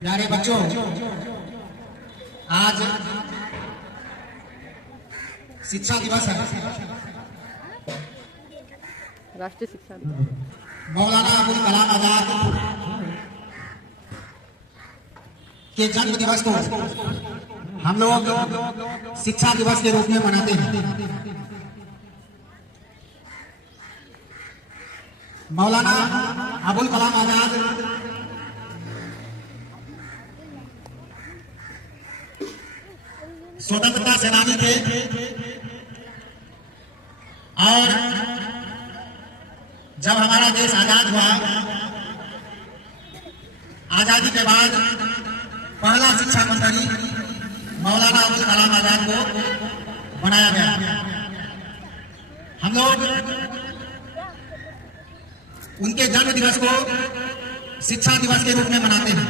प्यारे बच्चों, आज शिक्षा दिवस है। राष्ट्रीय शिक्षा मौलाना अबुल कलाम आजाद के जन्म दिवस को हम लोग शिक्षा दिवस के रूप में मनाते हैं। मौलाना अबुल कलाम आजाद स्वतंत्रता सेनानी थे और जब हमारा देश आजाद हुआ, आजादी के बाद पहला शिक्षा मंत्री मौलाना अबुल कलाम आजाद को बनाया गया। हम लोग उनके जन्म दिवस को शिक्षा दिवस के रूप में मनाते हैं।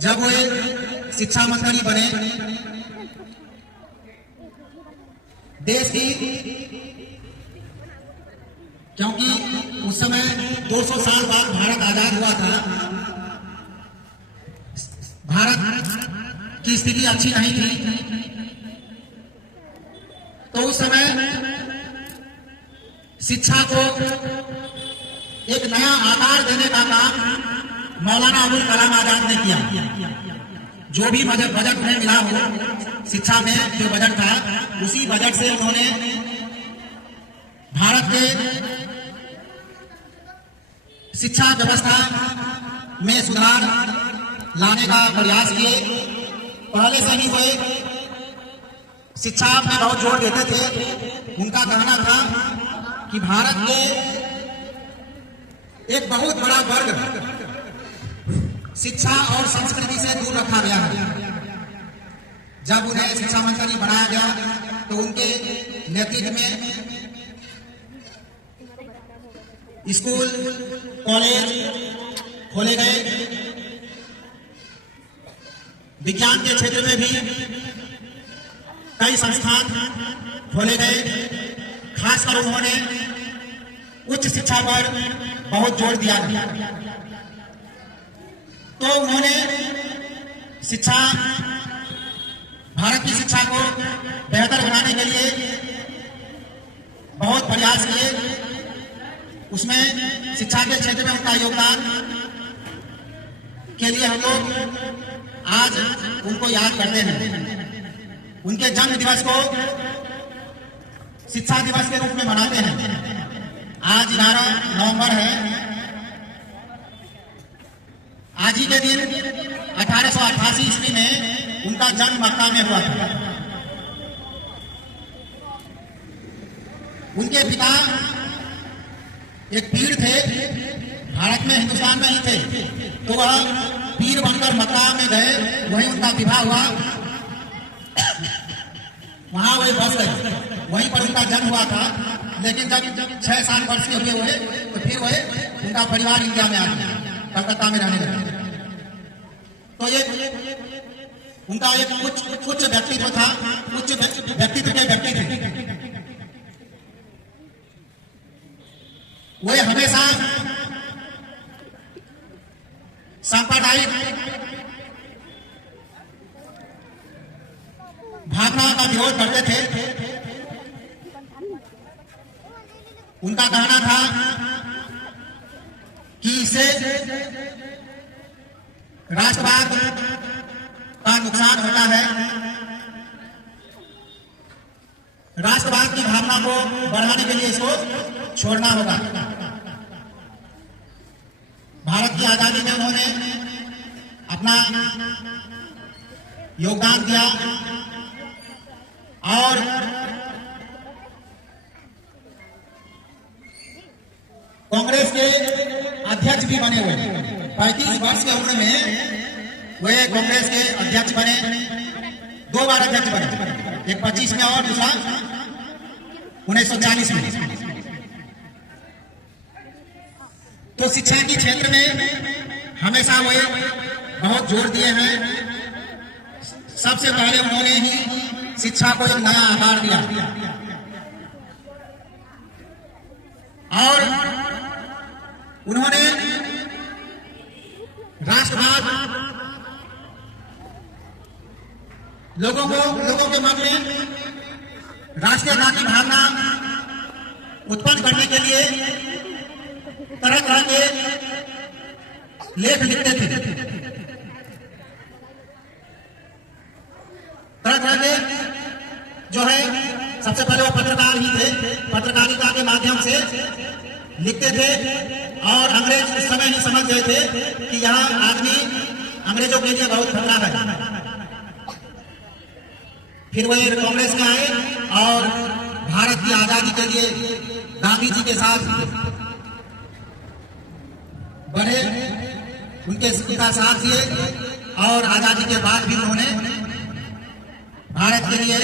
जब वे शिक्षा मंत्री बने, देश की, क्योंकि उस समय 200 साल बाद भारत आजाद हुआ था, भारत की स्थिति अच्छी नहीं थी, तो उस समय शिक्षा को एक नया आकार देने का काम मौलाना अबुल कलाम आजाद ने किया। जो भी बजट में मिला हो, शिक्षा में जो बजट था, उसी बजट से उन्होंने भारत के शिक्षा व्यवस्था में सुधार लाने का प्रयास किए। पहले से ही वे शिक्षा में बहुत जोर देते थे। उनका कहना था कि भारत के एक बहुत बड़ा वर्ग शिक्षा और संस्कृति से दूर रखा गया है। जब उन्हें शिक्षा मंत्री बनाया गया तो उनके नेतृत्व में स्कूल, कॉलेज खोले गए। विज्ञान के क्षेत्र में भी कई संस्थान खोले गए। खासकर उन्होंने उच्च शिक्षा पर बहुत जोर दिया। तो उन्होंने शिक्षा, भारत की शिक्षा को बेहतर बनाने के लिए बहुत प्रयास किए। उसमें शिक्षा के क्षेत्र में उनका योगदान के लिए हम लोग आज उनको याद करते हैं। उनके जन्म दिवस को शिक्षा दिवस के रूप में मनाते हैं। आज 11 नवंबर है। आज ही के दिन 1888 ईस्वी में उनका जन्म मक्का में हुआ था। उनके पिता एक पीर थे, भारत में, हिंदुस्तान में ही थे, तो वह पीर बनकर मक्का में गए। वहीं उनका विवाह हुआ, वहां वे बस गए, वहीं पर उनका जन्म हुआ था। लेकिन जब 6 साल वर्ष के हुए तो फिर वह उनका परिवार इंडिया में आ गया, कलकत्ता में रहने लगे। तो ये उनका एक उच्च व्यक्तित्व था, उच्च व्यक्तित्व के व्यक्ति थे। वे हमेशा सांप्रदायिक भावना का विरोध करते थे। उनका कहना था कि इससे राष्ट्रवाद का नुकसान होता है। राष्ट्रवाद की भावना को बढ़ाने के लिए इसको छोड़ना होगा। भारत की आजादी में उन्होंने अपना योगदान दिया और कांग्रेस के अध्यक्ष भी बने हुए। 35 वर्ष के उम्र में वे कांग्रेस के अध्यक्ष बने, 2 बार अध्यक्ष बने, एक 25 में और दूसरा 1940 में। तो शिक्षा के क्षेत्र में हमेशा वे बहुत जोर दिए हैं। सबसे पहले उन्होंने ही शिक्षा को एक नया आकार दिया और उन्होंने राष्ट्रवाद लोगों के मन में राष्ट्रीयता की भावना उत्पन्न करने के लिए तरह तरह के लेख लिखते थे, तरह तरह के जो है सबसे पहले वो पत्रकार ही थे, पत्रकारिता के माध्यम से लिखते थे और अंग्रेज उस समय ही समझ गए थे कि यहाँ आदमी अंग्रेजों के लिए बहुत खतरा है। फिर वो कांग्रेस में आए और भारत की आजादी के लिए गांधी जी के साथ बढ़े, उनका साथ दिए और आजादी के बाद भी उन्होंने भारत के लिए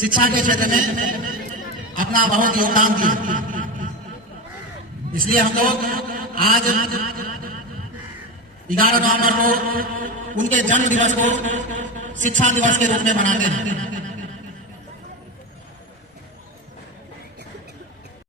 शिक्षा के क्षेत्र में अपना बहुत योगदान दिया। इसलिए हम लोग आज 11 नवंबर को उनके जन्म दिवस को शिक्षा दिवस के रूप में मनाते हैं।